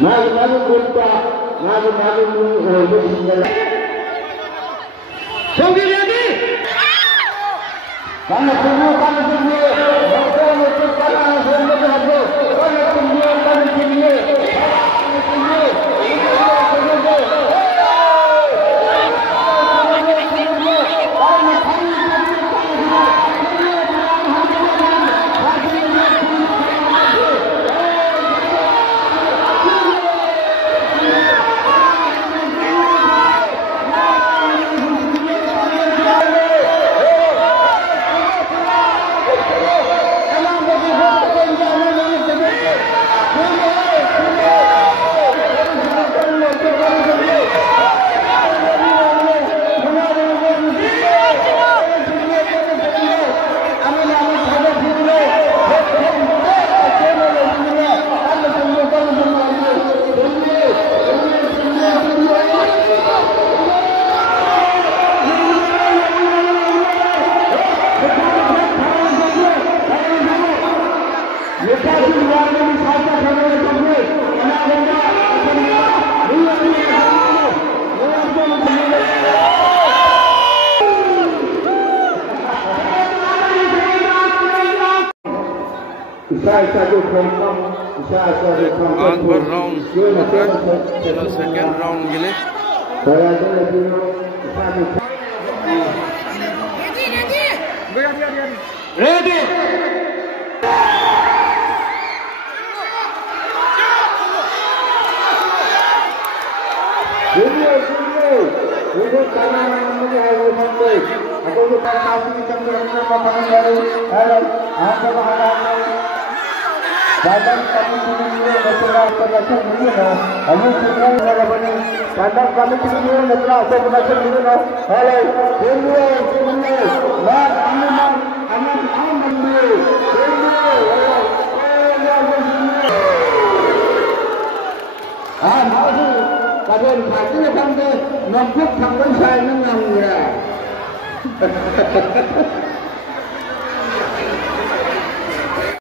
Malu-malu kurta, malu-malu tinggal. Songgi lagi. Kamu tunggu. Chalo second round gini. Ready. Video kanan ini harus sampai. Aku lupa kasih tentang makanan baru. Apa Padang kami sendiri setelah terlaksana dulu, kami sedang melakukan padang kami sendiri setelah terlaksana dulu. Hello, sendiri, mat, aman, sendiri. Mahu, kadang hati sampai nampak sampai saya menang ya.